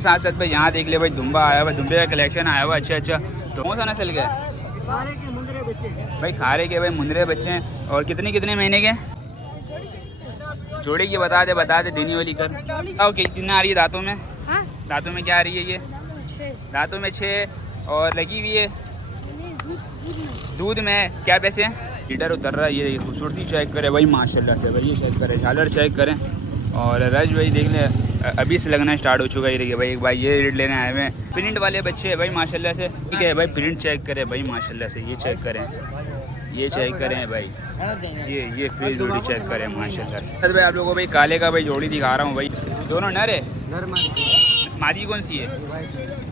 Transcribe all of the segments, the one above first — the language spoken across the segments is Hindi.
साथ साथ भाई यहाँ देख ले भाई दुम्बा आया हुआ, दुम्बे का कलेक्शन आया हुआ अच्छा अच्छा। तो कौन सा नस्ल का है भाई? खारे के भाई मुंदरे बच्चे हैं। और कितने कितने महीने के? जोड़ी की बता दे देनी वाली कर। आओ कितना आ रही है दांतों में? दांतों में क्या आ रही है ये? दांतों में 6 और लगी हुई है दूध में। क्या पैसे हैं? लीटर उतर रहा है। ये खूबसूरती चेक करे भाई माशाल्लाह से भाई, ये चेक करें, झालर चेक करें। और रज भाई देख ले अभी से लगना स्टार्ट हो चुका है। देखिए भाई एक भाई ये रेट लेने आए हुए हैं। प्रिंट वाले बच्चे हैं भाई माशाल्लाह से। ठीक है भाई प्रिंट चेक करें भाई माशाल्लाह से, ये चेक करें, ये चेक करें भाई, ये फिर जोड़ी चेक करें माशाल्लाह से। भाई आप लोगों को भाई काले का भाई जोड़ी दिखा रहा हूँ भाई। दोनों नर है? मादी कौन सी है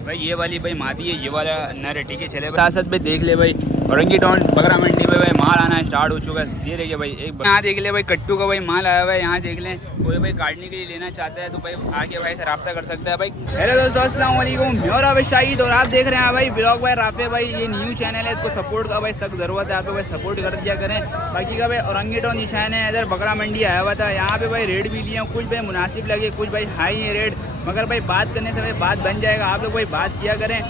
भाई? ये वाली भाई मादी है, ये वाला नर है। ठीक है चले साथ साथ भाई देख ले भाई औरंगी टाउन बकरा मंडी में भाई माल आना स्टार्ट हो चुका है। ये देखिए भाई एक यहाँ देख ले भाई कट्टू का भाई माल आया हुआ है। यहाँ देख लें कोई भाई काटने के लिए लेना चाहता है तो भाई आके भाई से रब्ता कर सकता है भाई। हेलो दोस्तों अस्सलाम वालेकुम, मैं और भाई शाहिद और आप देख रहे हैं भाई ब्लॉग भाई राफे भाई। ये न्यू चैनल है, इसको सपोर्ट का भाई सख्त ज़रूरत है, आप लोग भाई सपोर्ट कर दिया करें। बाकी का भाई औरंगी टाउन निशान है, इधर बकरा मंडी आया हुआ था। यहाँ पे भाई रेट भी लिए, कुछ भाई मुनासिब लगे, कुछ भाई हाई है रेट, मगर भाई बात करने से भाई बात बन जाएगा। आप लोग भाई बात किया करें,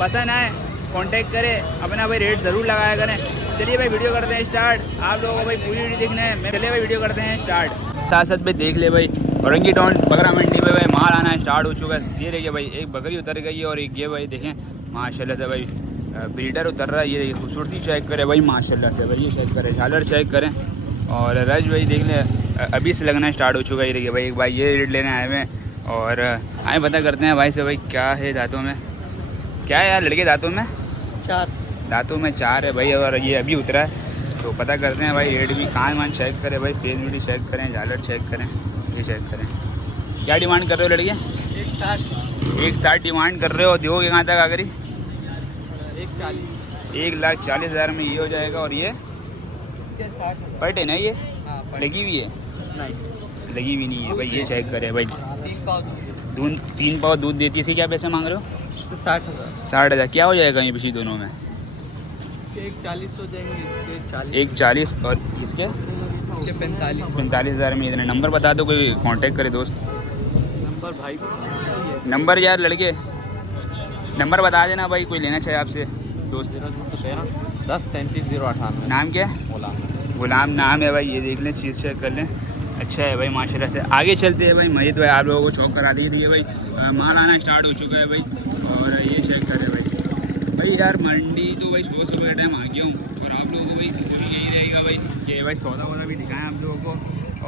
पसंद आए कांटेक्ट करें, अपना भाई रेट ज़रूर लगाया करें। चलिए भाई वीडियो करते हैं स्टार्ट। आप लोगों को भाई पूरी वीडियो देखना है, चलिए भाई वीडियो करते हैं स्टार्ट। साथ साथ भाई देख ले भाई औरंगी टाउन बकरा मंडी में भाई माल आना स्टार्ट हो चुका है। ये देखिए भाई एक बकरी उतर गई है और एक ये भाई देखें माशाल्लाह से भाई ब्रीडर उतर रहा है। ये देखिए खूबसूरती चेक करे भाई माशाल्लाह से भाई, ये चेक करें, झालर चेक करें। और रज भाई देख ले अभी से लगना स्टार्ट हो चुका है। ये देखिए भाई एक भाई ये रेट लेने आए हुए हैं। और आए पता करते हैं भाई से भाई क्या है दांतों में, क्या है यार लड़के दांतों में? 4 दांतों में 4 है भाई। और ये अभी उतरा है तो पता करते हैं भाई रेट भी। कान वान चेक करें भाई, पेज वीडी चेक करें, झालर चेक करें, ये चेक करें। क्या डिमांड कर रहे हो लड़के? 160 डिमांड कर रहे हो। दोगे कहाँ तक आखिरी? 1,40,000 में ये हो जाएगा। और ये पट है ना, ये लगी हुई है? नहीं लगी हुई नहीं है भाई, ये चेक करें भाई। 3 पाव दूध देती है। इसे क्या पैसे मांग रहे हो? 60,000। क्या हो जाएगा ये पिछली दोनों में? 140 हो जाएंगे, इसके 140 और इसके 45,000 में। इतने नंबर बता दो, कोई कांटेक्ट करे दोस्त। नंबर भाई नंबर यार लड़के नंबर बता देना भाई, कोई लेना चाहे आपसे दोस्त। 10 33 098। नाम क्या है? गुलाम नाम है भाई। ये देख लें, चीज़ चेक कर लें, अच्छा है भाई माशाल्लाह से। आगे चलते हैं भाई। मजीद भाई आप लोगों को चौक करा दिए भाई, माल आना स्टार्ट हो चुका है भाई। और ये चेक करें भाई यार मंडी तो भाई 100 सुबह का टाइम आ गया हूँ। और आप लोगों को भाई यही रहेगा भाई कि भाई सौदा वौदा भी दिखाएं आप लोगों को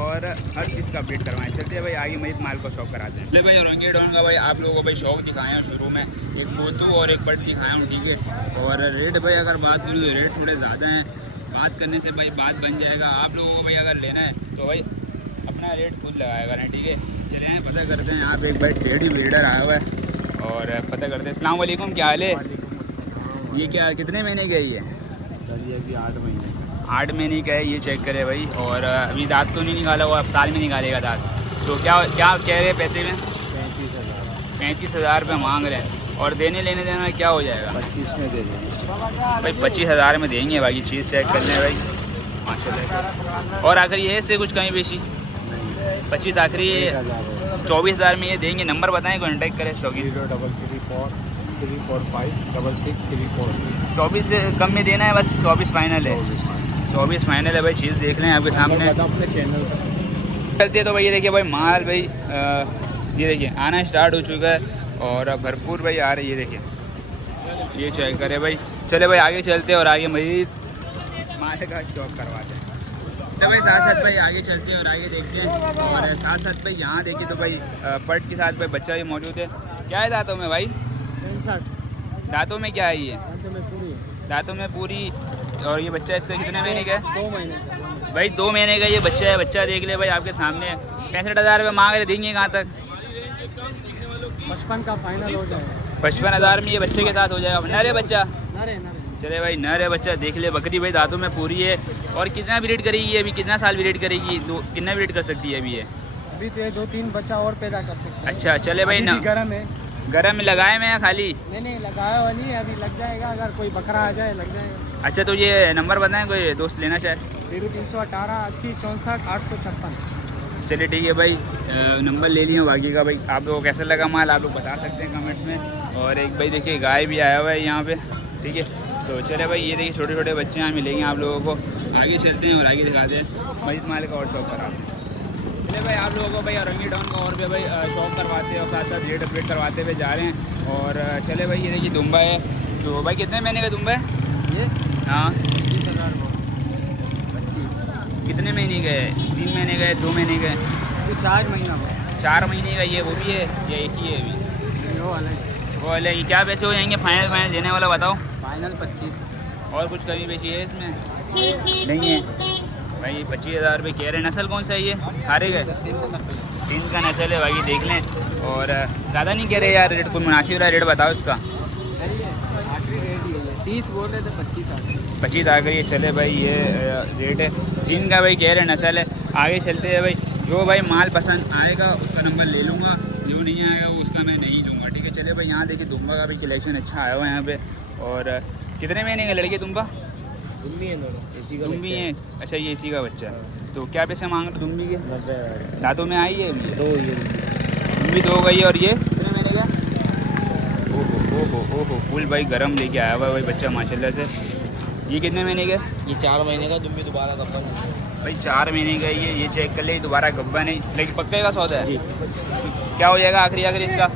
और हर चीज़ का अपडेट करवाएं। चलते हैं भाई आगे मजीद माल को शौक कराते हैं। ले भाई औरंगी टाउन का भाई आप लोगों को भाई शौक दिखाया शुरू में, एक मोतू और एक पट दिखाया हूँ। ठीक है। और रेट भाई अगर बात करूँ तो रेट थोड़े ज़्यादा हैं, बात करने से भाई बात बन जाएगा। आप लोगों को भाई अगर लेना है तो भाई अपना रेट खुद लगाया करें। ठीक है चले हैं पता करते हैं। यहाँ पे एक भाई टेडी ब्रीडर आया हुआ है और पता करते हैं। अस्सलाम वालेकुम, क्या हाल है? ये क्या कितने महीने का है ये? ये अभी 8 महीने 8 महीने का है। ये चेक करे भाई। और अभी दांत तो नहीं निकाला हुआ, अब साल में निकालेगा दांत। तो क्या क्या कह रहे हैं पैसे में? 35,000। 35,000 रुपये मांग रहे हैं। और देने लेने देना क्या हो जाएगा? 25 में दे देंगे भाई 25,000 में देंगे। बाकी चीज़ चेक कर लें भाई माशाल्लाह से। और आखिरी है इससे कुछ कहीं बेशी? 25 आखिरी 24,000 में ये देंगे। नंबर बताएं, कॉन्टेक्ट करें शौकीन। 033434634। 24 से कम में देना है बस? 24 फाइनल है? 24 फाइनल है भाई। चीज़ देख लें आपके सामने। अपने चैनल पर चलते तो भाई ये देखिए भाई माल भाई ये देखिए आना स्टार्ट हो चुका है और भरपूर भाई आ रही है। ये देखिए ये चेक करे भाई। चले भाई आगे चलते हैं और आगे मजीद माल का स्टॉक करवाते हैं। तो भाई साथ साथ भाई आगे चलते हैं और आगे देखते हैं। और साथ साथ भाई यहाँ देखिए तो भाई पट के साथ भाई बच्चा भी मौजूद है। क्या है दांतों में भाई? 65। दांतों में क्या है ये? दांतों में पूरी। और ये बच्चा इसका कितने महीने का है? 2 महीने भाई 2 महीने का ये बच्चा है। बच्चा देख ले भाई आपके सामने। 65,000 रुपये मांग रहे, देंगे कहाँ तक? 55 का फाइनल हो जाएगा। 55,000 में ये बच्चे के साथ हो जाएगा। नर है बच्चा? नरे चले भाई नर है बच्चा। देख ले बकरी भाई दांतों में पूरी है। और कितना ब्रीड करेगी अभी? कितना साल ब्रीड करेगी? कितना ब्रीड कर सकती है अभी ये? अभी तो 2-3 बच्चा और पैदा कर सकते हैं। अच्छा चले भाई ना। गरम है? गरम में लगाए में या खाली? नहीं लगाया हुआ नहीं है, अभी लग जाएगा। अगर कोई बकरा आ जाए लग जाएगा। अच्छा तो ये नंबर बताएं, कोई दोस्त लेना चाहे? 0318 80 64 856। चलिए ठीक है भाई, नंबर ले लिया बाकी का। भाई आप लोगों को कैसा लगा माल आप लोग बता सकते हैं कमेंट्स में। और एक भाई देखिए गाय भी आया हुआ है यहाँ पे, ठीक है। तो चले भाई ये देखिए छोटे छोटे बच्चे यहाँ मिलेंगे आप लोगों को। आगे चलते हैं और आगे दिखाते हैं मजीद माल का और शॉप कराते हैं। चले भाई आप लोगों को भाई औरंगी टाउन का और भी भाई शॉप करवाते हैं और साथ साथ रेट अपडेट करवाते हुए जा रहे हैं। और चले भाई ये देखिए दुम्बा है। तो भाई कितने महीने का दुम्बा है ये? हाँ 25,000 कितने महीने का है? 3 महीने का है, 2 महीने का है? 4 महीना का। 4 महीने का ये वो भी है या एक ही है अभी? वो अलग। वो अलग ही। क्या पैसे हो जाएंगे फाइनल देने वाला बताओ? फाइनल 25। और कुछ कमी पेशी है इसमें? नहीं है भाई। 25,000 रुपये कह रहे हैं। नस्ल कौन सा है ये? हारे गए सिंध का नस्ल है भाई, देख लें। और ज़्यादा नहीं कह रहे यार, रेट कोई मुनासिब रहा रेट बताओ इसका। 30 बोल रहे थे, 25 आ गए। 25 आ गई है। चले भाई ये रेट है सिंध का भाई, कह रहे नस्ल है। आगे चलते हैं भाई, जो भाई माल पसंद आएगा उसका नंबर ले लूँगा, जो नहीं आएगा उसका मैं नहीं लूँगा, ठीक है। चले भाई यहाँ देखिए दुम्बा का भी कलेक्शन अच्छा आया हुआ है यहाँ पे। और कितने महीने का लड़के दुम्बा? दुम्बी है दोनों, इसी का दुम्बी है। अच्छा ये इसी का बच्चा है। तो क्या पैसे मांग रहे दुम्बी के? 90। दांतों में आई है? 2 ये दुम्बी 2 गई है। और ये कितने महीने का? ओहो फुल भाई गरम लेके आया हुआ है भाई बच्चा माशाल्लाह से। ये कितने महीने का? ये 4 महीने का दुम्बी दोबारा का भाई 4 महीने का ये चेक कर ले, दोबारा गब्बा नहीं लेकिन पक्के का सौदा है। जी। क्या हो जाएगा आखिरी इसका?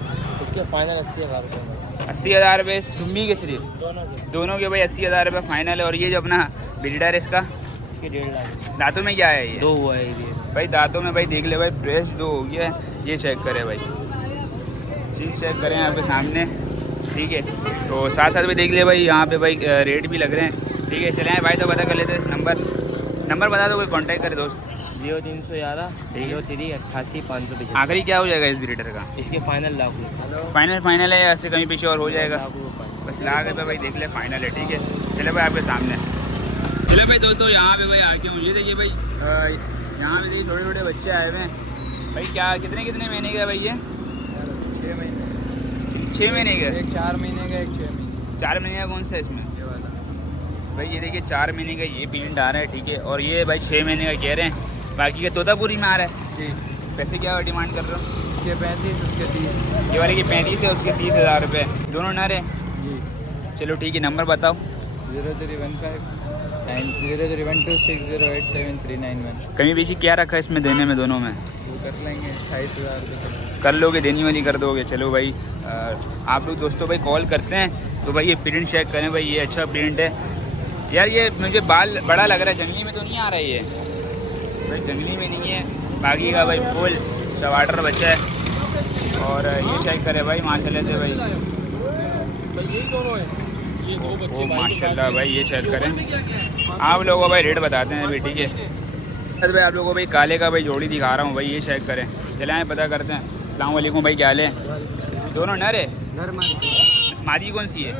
इसके फाइनल 80,000 रुपये। 80,000 रुपये दुम्बी के सिर्फ? दोनों के भाई 80,000 रुपये फाइनल है। और ये जो अपना बिल्डर है इसका? इसके 1.5 लाख। दांतों में क्या है ये? 2 हुआ है ये भाई दांतों में भाई देख ले भाई फ्रेश 2 हो गया है। ये चेक करें भाई, चीज़ चेक करें यहाँ पे सामने, ठीक है। तो साथ साथ भी देख ले भाई यहाँ पे भाई रेट भी लग रहे हैं, ठीक है। चले आए भाई तो पता कर लेते नंबर बता दो, कोई कांटेक्ट करे दोस्त। 0311 03 88 550। आखिरी क्या हो जाएगा इस ब्रीडर का? इसके फाइनल लाख। फाइनल है या ऐसे कहीं पीछे और हो जाएगा? बस लाख रुपये भाई देख ले फाइनल है, ठीक है। चले भाई आपके सामने। चले भाई दोस्तों यहाँ पे भाई आके हूँ, ये देखिए भाई यहाँ पे देखिए छोटे छोटे बच्चे आए हुए हैं भाई। क्या कितने महीने का है भाई ये? 6 महीने। 6 महीने का? एक 4 महीने का, एक 6 महीने। 4 महीने का कौन सा है इसमें? ये वाला भाई ये देखिए 4 महीने का ये प्रिंट आ रहा है, ठीक है। और ये भाई 6 महीने का कह रहे हैं, बाकी का तोतापुरी में आ रहा है जी। पैसे क्या डिमांड कर रहे हो? इसके 35, उसके 30। ये वाले की 35 है, उसके 30,000 रुपये। दोनों नर है? जी। चलो ठीक है, नंबर बताओ। 0315 00126087391। कमी बेची क्या रखा है इसमें देने में दोनों में? वो कर लेंगे 28,000 रुपये। कर लोगे, देनी वाली कर दोगे? चलो भाई आप लोग दोस्तों भाई कॉल करते हैं तो भाई ये प्रिंट चेक करें भाई, ये अच्छा प्रिंट है यार। ये मुझे बाल बड़ा लग रहा है, जंगली में तो नहीं आ रहा है ये भाई? जंगली में नहीं है, बाकी का भाई फुल चवाटर बच्चा है। और ये चेक करें भाई माशाल्लाह से भाई, यही दोनों है, ये 2 बच्चे। माशाल्लाह भाई ये चेक करें। आप लोगों को भाई रेट बताते हैं भाई, ठीक है। भाई आप लोगों को भाई काले का भाई जोड़ी दिखा रहा हूँ भाई, ये चेक करें। चले आए पता करते हैं। अस्सलाम वालेकुम भाई, क्या हाल है? दोनों नर है? मादी कौन सी है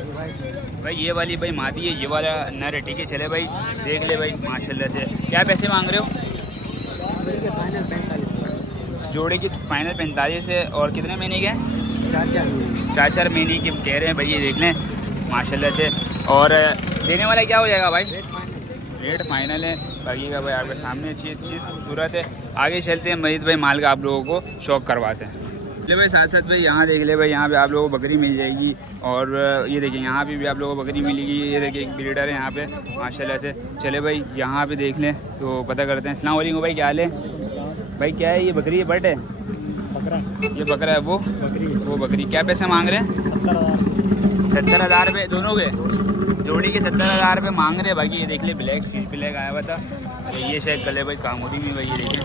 भाई? ये वाली भाई मादी है, ये वाला नर है, ठीक है। चले भाई देख ले भाई माशाल्लाह से। क्या पैसे मांग रहे हो? जोड़े की फाइनल 45 है। और कितने महीने के हैं? 4 महीने के कह रहे हैं भाई, ये देख लें माशाल्लाह से। और देने वाला क्या हो जाएगा भाई? रेट फाइनल है, बाकी का भाई आपके सामने चीज़ खूबसूरत है। आगे चलते हैं मजीद भाई माल का आप लोगों को शौक करवाते हैं। ले भाई साथ साथ भाई यहाँ देख ले भाई, यहाँ पे आप लोगों को बकरी मिल जाएगी। और ये देखिए यहाँ पे भी आप लोगों को बकरी मिलेगी। ये देखिए एक ब्रीडर है यहाँ पे माशाल्लाह से। चले भाई यहाँ पे देख लें तो पता करते हैं। अस्सलाम वालेकुम भाई, क्या हाल है भाई? क्या है ये बकरी है? बट है बकरा? ये बकरा है, वो बकरी। क्या पैसे मांग रहे हैं? 70,000 रुपये दोनों के? जोड़ी के 70,000 रुपये मांग रहे हैं। बाकी ये देख ले ब्लैक शीश ब्लैक आया हुआ था। ये चेक कर ले भाई, कामोदी में भाई, ये देखिए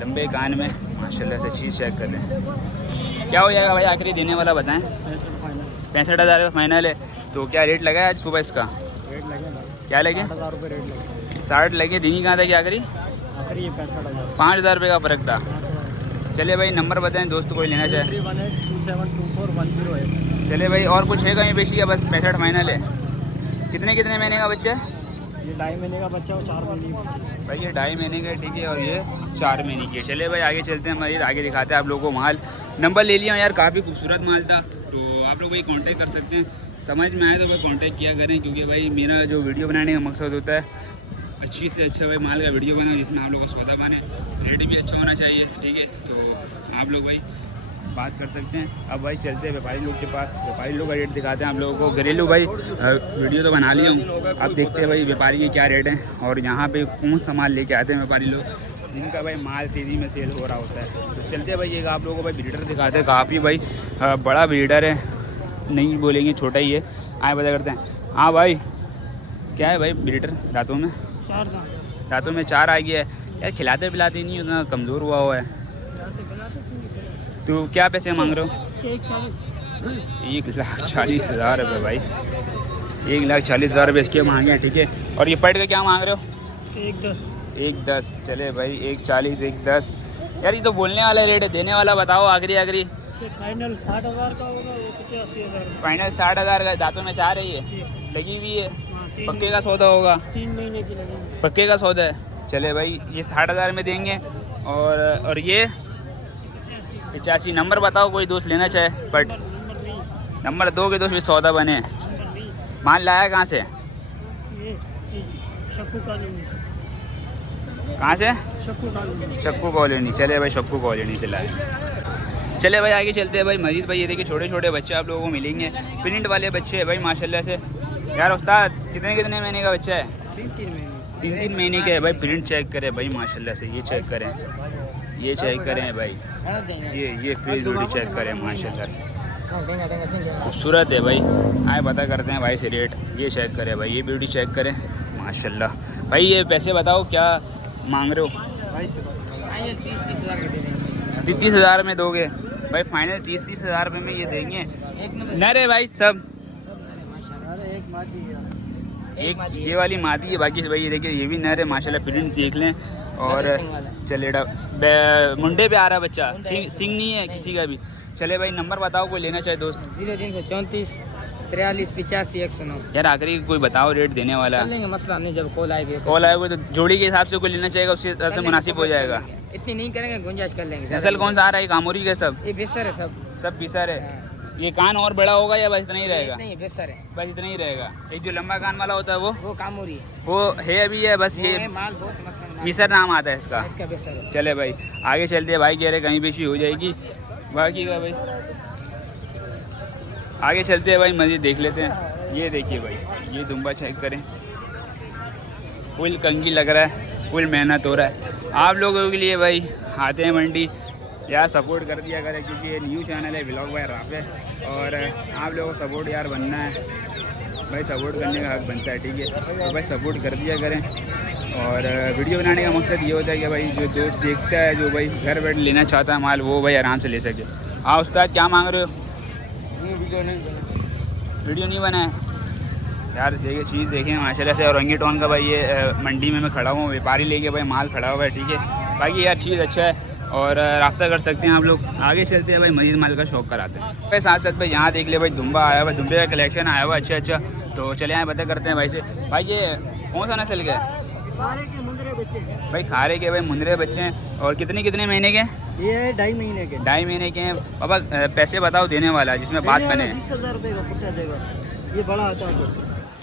लंबे कान में माशाल्लाह से। चीज़ चेक कर लें। क्या हो जाएगा भाई आखिरी देने वाला बताएं? 65,000 रुपये फाइनल है। तो क्या रेट लगा है आज सुबह इसका? रेट लगे क्या लगे? 60,000 रुपये रेट लगे। 60 लगे। दिन ही कहाँ था कि आखिरी? आखिरी ये 65,000। 5,000 रुपये का फ़र्क था। चले भाई नंबर बताएं दोस्त कोई लेना चाहे। 3182724 चले भाई और कुछ है कहीं पेशी का? बस 65 फाइनल है। कितने महीने का बच्चा है? ये 2.5 महीने का बच्चा और 4 महीने का भाई ये 2.5 महीने का, ठीक है। और ये 4 महीने की है। चले भाई आगे चलते हैं, मजीद आगे दिखाते हैं आप लोगों को माल। नंबर ले लिया यार, काफ़ी खूबसूरत माल था। तो आप लोग भाई कांटेक्ट कर सकते हैं, समझ में आए तो भाई कांटेक्ट किया करें, क्योंकि भाई मेरा जो वीडियो बनाने का मकसद होता है अच्छी से अच्छा भाई माल का वीडियो बनाओ जिसमें आप लोगों को सौदा बने, रेट भी अच्छा होना चाहिए, ठीक है। तो आप लोग भाई बात कर सकते हैं। अब भाई चलते हैं व्यापारी लोग के पास, व्यापारी लोग का रेट दिखाते हैं आप लोगों को। घरेलू भाई वीडियो तो बना लिया हूँ, अब देखते हैं भाई व्यापारी के क्या रेट हैं और यहाँ पे कौन सा माल लेके आते हैं व्यापारी लोग, जिनका भाई माल तेज़ी में सेल हो रहा होता है। तो चलते हैं भाई, एक आप लोगों को भाई ब्रीडर दिखाते हैं, काफ़ी भाई बड़ा ब्रीडर है, नहीं बोलेंगे छोटा ही है। आए पता करते हैं। हाँ भाई क्या है भाई ब्रीडर दांतों में? 4 दांतों में 4 आ गया है यार, खिलाते पिलाते नहीं, उतना कमज़ोर हुआ है। तो क्या पैसे मांग रहे हो? 1,40,000 रुपये भाई, 1,40,000 रुपये इसके मांगे हैं, ठीक है। और ये पेट का क्या मांग रहे हो? 1,10। चले भाई 1,40, 1,10 यार, ये तो बोलने वाला रेट है, देने वाला बताओ आखिरी। फाइनल 60,000 का होगा, वो 85,000। फाइनल 60,000 का, दांतों में 4 रही है, लगी हुई है, पक्के का सौदा होगा, 3 महीने की लगेगी, पक्के का सौदा है। चले भाई ये 60,000 में देंगे। और ये 85। नंबर बताओ, कोई दोस्त लेना चाहे बट नंबर दोगे तो फिर सौदा बने। माल लाया कहाँ से? कहाँ से? शक्कू कॉलोनी। चले भाई शक्कू कॉलोनी से लाए। चले भाई आगे चलते हैं भाई। मजीद भाई ये देखिए छोटे छोटे बच्चे आप लोगों को मिलेंगे, प्रिंट वाले बच्चे हैं भाई माशाल्लाह से। यार उस्ताद कितने महीने का बच्चा है? 3 महीने का है भाई। प्रिंट चेक करें भाई माशाल्लाह से, ये चेक करें, ये चेक करें भाई, ये फेस बॉडी चेक करें माशाल्लाह से, खूबसूरत है भाई। आए पता करते हैं भाई से रेट। ये चेक करें भाई, ये ब्यूटी चेक करें माशाल्लाह। भाई ये पैसे बताओ क्या मांग रहे हो? 30,000 में दोगे भाई? फाइनल 30,000 रुपये में ये देंगे। नरे भाई सब एक ये वाली मादी है, बाकी भाई ये देखिए ये भी नर है माशाल्लाह। प्रिंट देख लें। और चलेड़ा मुंडे पे आ रहा बच्चा, सिंग नहीं है किसी का भी। चले भाई नंबर बताओ, कोई लेना चाहे दोस्त। 0334 43 85 109। यार आखिरी कोई बताओ रेट देने वाला। लेंगे मसला नहीं, जब कॉल आएगी तो जोड़ी के हिसाब से कोई लेना चाहेगा उसके हिसाब से मुनासिब हो जाएगा। इतनी नहीं करेंगे, गुंजाइश कर लेंगे। नस्ल कौन सा आ रहा है? कामोरी का सब? ये बेसर है, सब बिसर है। ये कान और बड़ा होगा या बस इतना ही रहेगा? नहीं बेसर है, बस इतना ही रहेगा। एक जो लंबा कान वाला होता है वो कामोरी है, वो है अभी है बस। ये माल बहुत बिसर नाम आता है इसका। बेसर है। चले भाई आगे चलते हैं। भाई कह रहे कहीं पेशी हो जाएगी बाकी का भाई। आगे चलते हैं भाई, मज़ीद देख लेते हैं। ये देखिए भाई, ये दुम्बा चेक करें, फुल कंगी लग रहा है, फुल मेहनत हो रहा है। आप लोगों के लिए भाई आते हैं मंडी, यार सपोर्ट कर दिया करें क्योंकि ये न्यू चैनल है व्लॉग बाय राफे, और आप लोगों को सपोर्ट यार बनना है भाई, सपोर्ट करने का हक बनता है, ठीक है। तो भाई सपोर्ट कर दिया करें। और वीडियो बनाने का मकसद ये होता है कि भाई जो दोस्त देखता है, जो भाई घर बैठ लेना चाहता है माल, वो भाई आराम से ले सके। हाँ उस्ताद क्या मांग रहे हो? वीडियो नहीं बना है यार। देखिए चीज़ देखें माशाल्लाह से। औरंगी टोन का भाई ये मंडी में मैं खड़ा हूँ, व्यापारी लेके भाई माल खड़ा हुआ है, ठीक है। बाकी यार चीज़ अच्छा है और रास्ता कर सकते हैं आप लोग। आगे चलते हैं भाई, मजीद माल का शौक कराते हैं भाई। साथ साथ भाई यहाँ देख ले भाई, दुम्बा आया हुआ, दुम्बे का कलेक्शन आया हुआ अच्छा। तो चले यहाँ पता करते हैं भाई से। भाई ये कौन सा नस्ल का है? भाई खारे के भाई मुंदरे बच्चे हैं। और कितने महीने के? ये 2.5 महीने के। 2.5 महीने के हैं। पापा पैसे बताओ देने वाला जिसमें बात बने। 20,000 रुपये का पुट्टा देगा, ये बड़ा आता है।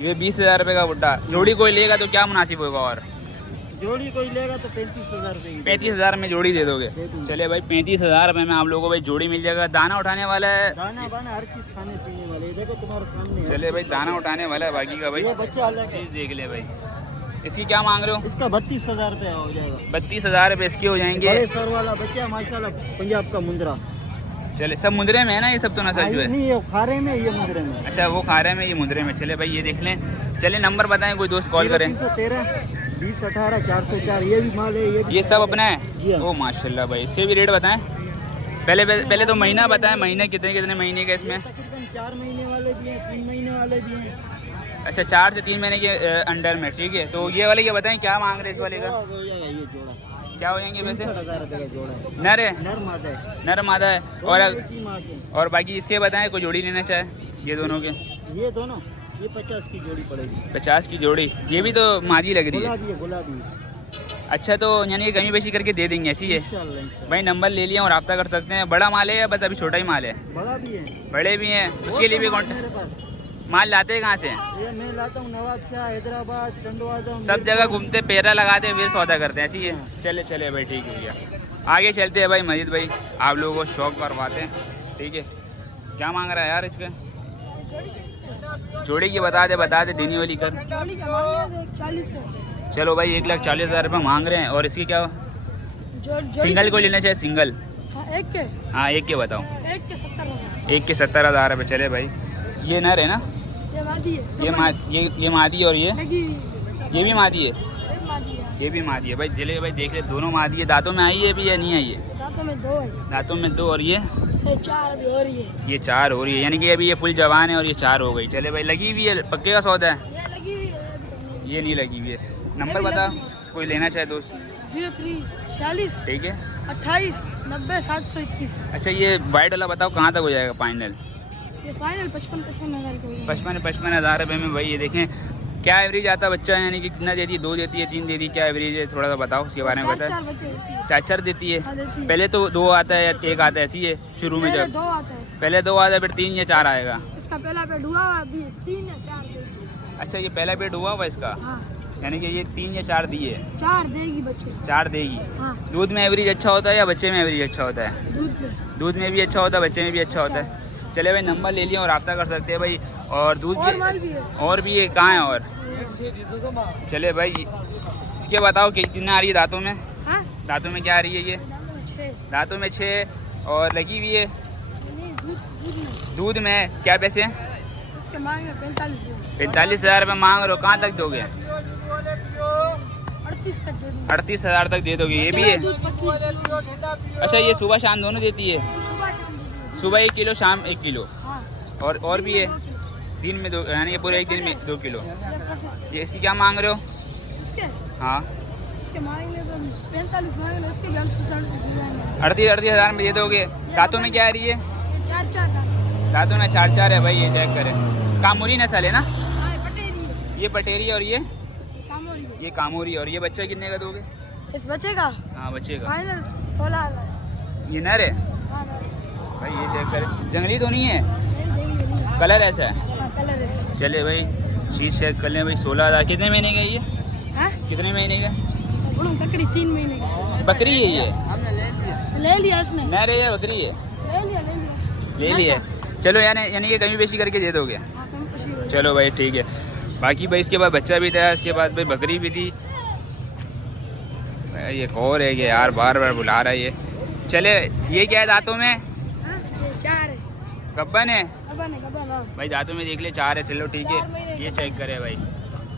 ये 20,000 रुपये का पुट्टा। जोड़ी कोई लेगा तो क्या मुनासिब होगा? और जोड़ी कोई लेगा तो 35,000 रुपये। 35,000 में जोड़ी दे दोगे? चले भाई 35,000 रुपये में आप लोगों को भाई जोड़ी मिल जाएगा। दाना उठाने वाला है? दाना बाना हर चीज़ खाने पीने वाले, देखो तुम्हारे सामने। चले भाई दाना उठाने वाला है, बाकी का भाई बच्चा अलग चीज़ देख ले भाई। इसकी क्या मांग रहे हो? इसका 32,000 रुपये हो जाएगा। 32,000 रुपये इसके हो जाएंगे। बड़े सर वाला बच्चा माशाल्लाह, पंजाब का मुंद्रा। चले सब मुंदरे में है ना ये सब? तो नस्ल जो है नहीं, ये खारे में, ये मुंद्रे में। अच्छा वो खारे में, ये मुंदरे में। चले भाई ये देख लें। चले नंबर बताएं, कोई दोस्त कॉल करें। 313 20 18 404। ये भी माल है, ये सब अपना है। ओ माशाल्लाह भाई। इसके भी रेट बताएं। पहले तो महीना बताएं, महीने कितने महीने का इसमें? तकरीबन 4 महीने वाले भी हैं, 3 महीने वाले भी हैं। अच्छा 4 से 3 महीने के अंडर में, ठीक है। तो ये वाले क्या बताएं, क्या मांग रहे हैं इस वाले का? ये जोड़ा क्या हो जाएंगे वैसे? 60,000 रुपये का जोड़ा है। नर है? नर मादा है। और और बाकी इसके बताएं, कोई जोड़ी लेना चाहे ये दोनों के? ये दोनों ये 50 की जोड़ी पड़ेगी। 50 की जोड़ी। ये भी तो मादी लग रही है। गुलाबी। अच्छा तो यानी कि कमी बेशी करके दे देंगे, ऐसी है भाई। नंबर ले लिया और रब्ता कर सकते हैं। बड़ा माल है या बस अभी छोटा ही माल है? बड़ा भी है, बड़े भी हैं, उसके लिए भी कॉन्टेक्ट। माल लाते कहाँ से? ये मैं लाता हूँ नवाबशाह, हैदराबाद, टंडवाजा, सब जगह घूमते, पेरा लगाते फिर सौदा करते हैं, ऐसी है। चले चले भाई, ठीक है भैया। आगे चलते हैं भाई, मजीद भाई आप लोगों को शौक करवाते हैं, ठीक है। क्या मांग रहा है यार इसके? जोड़ी की बता दे देनी वाली कर। चलो भाई 1,40,000 रुपये मांग रहे हैं। और इसकी क्या सिंगल को लेना चाहिए? सिंगल हाँ एक के बताओ। एक के 70,000 रुपये। चले भाई, ये नर है ना? ये मादी है और ये भी मादी है, ये भी मादी है भाई। चले भाई देख ले, दोनों मादी है। दांतों में आई है भी या नहीं आई है? दांतों में दो। और ये 4 भी हो रही है। ये 4 हो रही है, यानी कि अभी ये फुल जवान है और ये 4 हो गई। चले भाई, लगी हुई है, पक्के का सौदा है। ये लगी हुई है, ये नहीं लगी हुई है। नंबर बता, कोई लेना चाहे दोस्त। 03 46 ठीक है 28 90 721। अच्छा, ये वाइट वाला बताओ कहाँ तक हो जाएगा फाइनल? ये फाइनल 55,000 को होगा। 55,000 रुपये में भाई। ये देखें क्या एवरेज आता बच्चा, यानी कि कितना देती है? 2 देती है, 3 देती है, क्या एवरेज है? थोड़ा सा बताओ उसके बारे में। बता। 4 बच्चे होती है। 4 देती है। हाँ, देती है। पहले तो 2 आता है या 1 आता है, ऐसी है शुरू में? पहले जब 2 आता है, पहले 2 आता है, फिर 3 या 4 आएगा। इसका पहला पेट हुआ हुआ, अभी 3 या 4 देगी। अच्छा, ये पहला पेट हुआ हुआ इसका, हाँ, यानी कि ये 3 या 4 दिए? 4 देगी बच्चे। 4 देगी। हाँ, दूध में एवरेज अच्छा होता है या बच्चे में एवरेज अच्छा होता है? दूध पे दूध में भी अच्छा होता है, बच्चे में भी अच्छा होता है। चले भाई, नंबर ले लिया और रब्ता कर सकते हैं भाई। और दूध और माल भी है। और भी है, कहाँ है? और चले भाई, इसके बताओ कि कितना आ रही है दांतों में? हाँ, दांतों में क्या आ रही है ये? 6 दांतों में 6 और लगी हुई है। नहीं, दूध में दूध में क्या पैसे हैं? इसके मांगे 45,000। 45,000 रुपये मांग रहे हो, कहाँ तक दोगे? 38 तक दे दूँगा। 38,000 तक दे दोगे? ये भी है। दूध पक्की। अच्छा, ये सुबह शाम दोनों देती है? सुबह शाम दे दूँगा। सुबह 1 किलो, शाम 1 किलो। हाँ, और भी है? 2 किलो। दिन में 2, यानी कि पूरे एक दिन में 2 किलो। ये पक्की। ये इसकी क्या मांग रहे हो? इसके हाँ, इसके मांगे तो 45 मांगे, इसके 38 38,000 में दे दोगे? दांतों में क्या आ रही है? 4 दांतों में 4 है भाई। ये चेक करें, कामोरी नस्ल है ना? हाँ, पटेरी है। ये पटेरी और ये कामोरी है। ये कामोरी। और ये बच्चा कितने का दोगे? इस बच्चे का हाँ, बच्चे का। फाइनल 16,000। ये नर है हाँ, भाई। ये चेक करें, जंगली तो नहीं है? नहीं, कलर ऐसा है? कलर है। चले भाई, चीज़ चेक कर लें भाई। 16,000। कितने महीने का ये? हाँ, कितने महीने का? बड़ों तकड़ी 3 महीने का। बकरी है ये? ले लिया इसने। नर है या बकरी है? ले हाँ, लिया। चलो यानी कि कमी बेशी करके दे दोगे? हाँ, कम खुशी हो। चलो भाई ठीक है। बाकी भाई इसके बाद बच्चा भी था, इसके बाद भाई बकरी भी थी भाई। एक और है कि यार बार बार बुला रहा है ये। चले, ये क्या है दांतों में? हाँ, ये 4 है। गब्बन है गबन है, गबन, हाँ। भाई, दांतों में देख ले 4 है। चलो ठीक 4 महीने है, ये चेक करे भाई।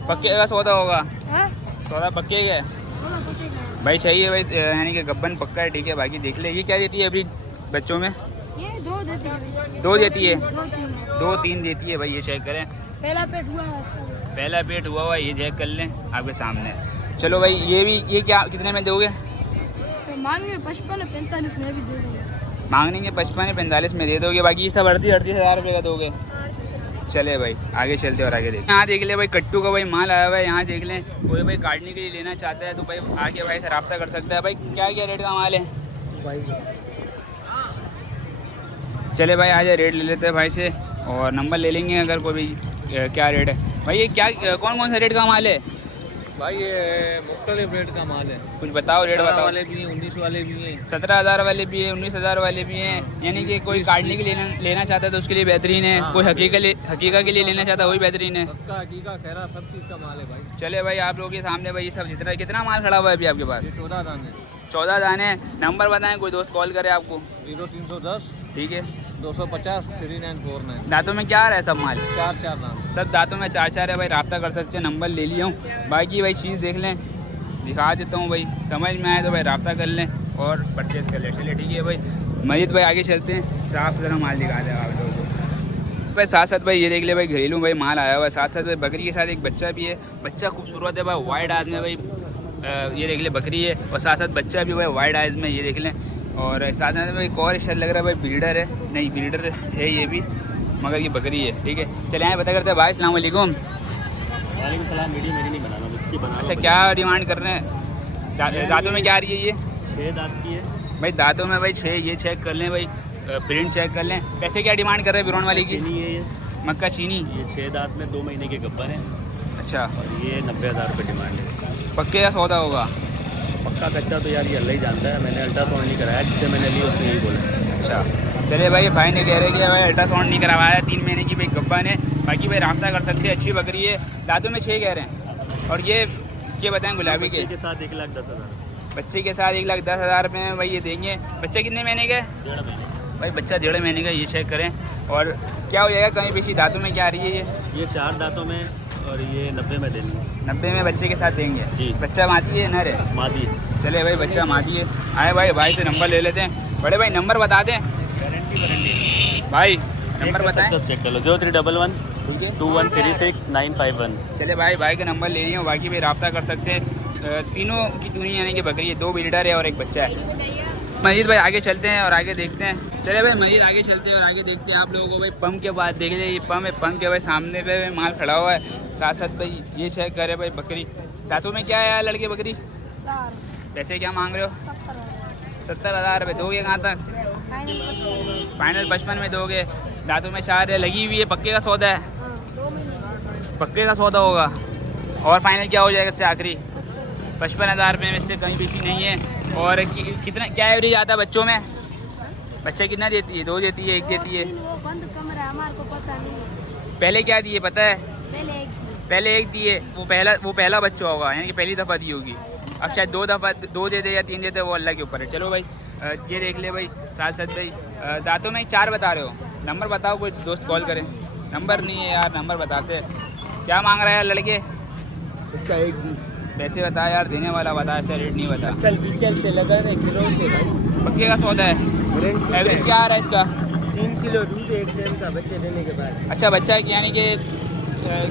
पक्के का सौदा होगा? हाँ, सौदा पक्के का है 16 पक्के का है। भाई, चाहिए भाई, यानी कि गब्बन पक्का है, ठीक है। बाकी देख ले, ये क्या देती है अभी बच्चों में? ये 2 देती है। 2 देती है? 2-3 है। 2-3 देती है भाई। ये चेक करें, पहला पेट हुआ है इसका। पहला पेट हुआ ये चेक कर लें आपके सामने। चलो भाई, ये क्या कितने में दोगे? तो मांगे 55 45 में भी दे दूँगा। मांगने के 55-45 में दे दोगे? बाकी ये सब 38,000 रुपये का दोगे? चले भाई आगे चलते और आगे देखते। यहाँ देख ले भाई, कट्टू का भाई माल आया हुआ है। यहाँ देख लें, कोई भाई काटने के लिए लेना चाहता है तो भाई आगे भाई से रब्ता कर सकता है। भाई क्या क्या रेट का माल है? चले भाई आज रेट ले लेते हैं भाई से और नंबर ले लेंगे अगर कोई भी क्या रेट है। भाई ये क्या कौन कौन सा रेट का माल है? भाई ये मुख्तलिफ रेट का माल है। कुछ बताओ, रेट बताओ। वाले भी हैं, 19 वाले भी हैं, 17,000 वाले भी हैं, 19,000 वाले भी हैं। यानी कि कोई काटने के लिए लेना चाहता है तो उसके लिए बेहतरीन है। कोई हकीका के लिए लेना चाहता है वही बेहतरीन है। सबका हकीका खैरा सब चीज़ का माल है भाई। चले भाई, आप लोगों के सामने भाई ये सब कितना माल खड़ा हुआ है अभी आपके पास? 14 दाने। 14 दाने। नंबर बताएं, कोई दोस्त कॉल करे आपको। 0310 ठीक है। 250 3949। दांतों में क्या आ रहा है सब माल? 4 दाने। सब दांतों में 4 है भाई। रब्ता कर सकते हैं, नंबर ले लिया हूँ। बाकी भाई चीज़ देख लें, दिखा देता हूँ भाई, समझ में आए तो भाई रब्ता कर लें और परचेज़ कर लें। चलिए ठीक है भाई, मजीद भाई आगे चलते हैं, साफ सुथरा माल दिखा दें आप लोगों को। भाई साथ साथ भाई ये देख ले भाई, घरेलू भाई माल आया हुआ है। साथ साथ भाई बकरी के साथ एक बच्चा भी है। बच्चा खूबसूरत है भाई, वाइड आइज में भाई। ये देख ले बकरी है और साथ साथ बच्चा भी भाई वाइड आइज में, ये देख लें। और साथ साथ में एक और शर्ट लग रहा है भाई, ब्रीडर है। नहीं, ब्रीडर है ये भी, मगर ये बकरी है। ठीक है, चले आए पता करते हैं भाई। अस्सलाम वालेकुम। वालेकुम सलाम। मेरी नहीं बनाना, इसकी बना। अच्छा, क्या डिमांड कर रहे हैं? दांतों में क्या आ रही है ये? 6 दांत की है भाई। दांतों में भाई 6, ये चेक कर लें भाई, प्रिंट चेक कर लें। पैसे क्या डिमांड कर रहे हैं बिरौन वाले की? नहीं है ये मक्का चीनी। ये 6 दांत में 2 महीने के गब्बर हैं अच्छा, और ये 90,000 रुपये डिमांड है। पक्के का सौदा होगा। पक्का कच्चा तो यार ये अल्लाह ही जानता है, मैंने अल्ट्रासाउंड नहीं कराया, जिससे मैंने ली उसने यही बोला। अच्छा चलिए भाई, भाई ने कह रहे कि भाई अल्ट्रासाउंड नहीं करवाया, 3 महीने की भाई गब्बन है। बाकी भाई रास्ता कर सकते हैं, अच्छी बकरी है। दांतों में 6 कह रहे हैं। और ये बताएं गुलाबी के साथ 1,10,000, बच्चे के साथ 1,10,000 रुपये में भाई ये देंगे। बच्चे कितने महीने के? 1.5 महीने। भाई बच्चा 1.5 महीने का, ये चेक करें। और क्या हो जाएगा कहीं पेशी? दांतों में क्या आ रही है ये 4 दांतों में और ये 90 में देंगे। 90 में बच्चे के साथ देंगे जी। बच्चा मादी है नर है? मादी। चले भाई बच्चा मादी है। आए भाई से नंबर ले लेते हैं। बड़े भाई नंबर बता दें। गारंटी वारंटी भाई नंबर बताएं। चेक कर लो, 0311 ठीक है 2136951। चले भाई का नंबर ले लिया। बाकी भाई रब्ता कर सकते हैं। तीनों की चूनी यानी कि बकरी है, 2 बिल्डर है और एक बच्चा है। मजीद भाई आगे चलते हैं और आगे देखते हैं। चले भाई मजीद आगे चलते हैं और आगे देखते हैं। आप लोगों को भाई पंप के बाद देख ले, ये पंप है। पंप के भाई सामने पे भाई माल खड़ा हुआ है। साथ साथ भाई ये चेक करे भाई बकरी। दांतों में क्या है यार लड़के बकरी? 4 पैसे क्या मांग रहे हो? 70,000 रुपये दोगे? कहाँ तक? फाइनल 55 में दोगे। दांतों में 4 है, लगी हुई है। पक्के का सौदा है? 2 महीने पक्के का सौदा होगा। और फाइनल क्या हो जाएगा इससे आखिरी? 55,000 रुपये में, इससे कहीं बेसी नहीं है। और कितना क्या एवरेज आता है बच्चों में? बच्चा कितना देती है? 2 देती है, 1 देती है? वो बंद कमरा है, हमारे को पता नहीं। पहले क्या दिए पता है? पहले 1 दिए। वो पहला बच्चा होगा, यानी कि पहली दफ़ा दी होगी। अब शायद 2 दे दे या 3 दे दे, वो अल्लाह के ऊपर है। चलो भाई ये देख ले भाई। साथ भाई दांतों में 4 बता रहे हो। नंबर बताओ, कोई दोस्त कॉल करे। नंबर नहीं है यार, नंबर बताते। क्या मांग रहा है यार लड़के? इसका 1,20 पैसे बता यार, देने वाला बता, ऐसा रेट नहीं बता। असल वीकल से लगा रहे किलो से भाई। पक्के का सौदा है। एवरेज क्या आ रहा है इसका? 3 किलो दूध एक टाइम का बच्चे देने के बाद। अच्छा बच्चा है, यानी कि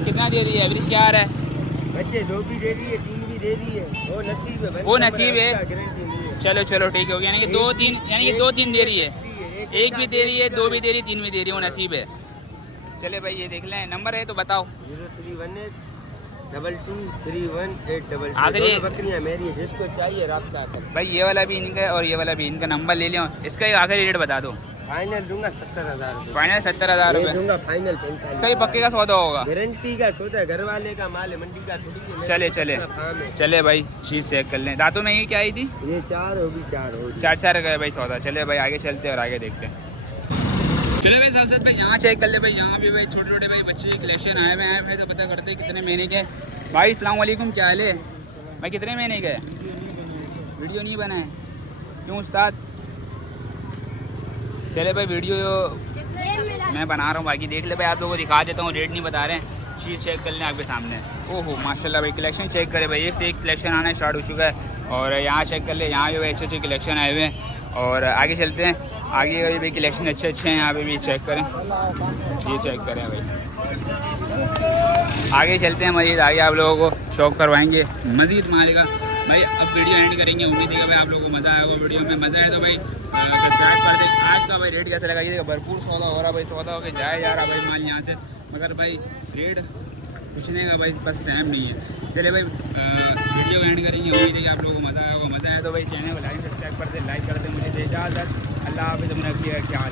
कितना दे रही है? एवरेज क्या आ रहा है? बच्चे 2 भी दे रही है, 3 भी दे रही है। वो नसीब है, वो नसीब है। गारंटी नहीं है। चलो ठीक हो गया। यानी कि 2-3, यानी कि 2-3 दे रही है। 1 भी दे रही है, 2 भी दे रही है, 3 भी दे रही है, वो नसीब है। चले भाई ये देख लें। नंबर है तो बताओ। 0318223188। आखिरी बकरियाँ मेरी है, जिसको चाहिए रब्ता कर। भाई ये वाला भी इनका है और ये वाला भी इनका। नंबर ले लिया। इसका एक आखिरी रेट बता दो। फाइनल दूंगा 70,000 रुपये। फाइनल 70,000 ये रुपये दूंगा फाइनल 45। इसका भी पक्के का सौदा होगा। गारंटी का सौदा, घर वाले का माल है, मंडी का थोड़ी है। चले अपना काम है। चले भाई चीज़ चेक कर लें। दांतों में ये क्या आई थी? ये 4 होगी, 4 होगी। 4 का है भाई सौदा। चले भाई आगे चलते हैं और आगे देखते हैं। चलो भाई सबसे भाई यहाँ चेक कर ले भाई। यहाँ भी भाई छोटे भाई बच्चे के कलेक्शन आए हुए हैं भाई। तो पता करते हैं कितने महीने के। भाई अस्सलाम वालेकुम, क्या हाल है भाई? कितने महीने के? वीडियो नहीं बनाए क्यों उस्ताद? चले भाई वीडियो मैं बना रहा हूँ, बाकी देख ले भाई। आप लोगों को दिखा देता हूँ, रेट नहीं बता रहे हैं। चीज़ चेक कर लें आपके सामने। ओहो माशाल्लाह भाई, कलेक्शन चेक करे भाई। एक से एक कलेक्शन आना स्टार्ट हो चुका है। और यहाँ चेक कर ले, यहाँ भी भाई अच्छे कलेक्शन आए हुए हैं। और आगे चलते हैं। आगे का भी कलेक्शन अच्छे हैं। यहाँ पे भी चेक करें, ये चेक करें भाई। आगे चलते हैं मज़ीद। आगे आप लोगों को शौक करवाएंगे मज़ीद माल का भाई। अब वीडियो एंड करेंगे। उम्मीद है कि भाई आप लोगों को मज़ा आएगा। वीडियो में मज़ा आया तो भाई सब्सक्राइब कर दे। आज का भाई रेट कैसा लगा? ये देखो भरपूर सौदा हो रहा भाई। सौदा होकर जाए जा रहा भाई माल यहाँ से, मगर भाई रेट पूछने का भाई बस टाइम नहीं है। चले भाई वीडियो एंड करेंगे। उम्मीद है कि आप लोगों को मज़ा आएगा। मज़ा आया तो भाई चैनल को लाइक सब्सक्राइब कर दे, लाइक कर दे। मुझे दे इजाज़त। अल्लाह हाफ़िज़। अपना रखिएगा ख्याल।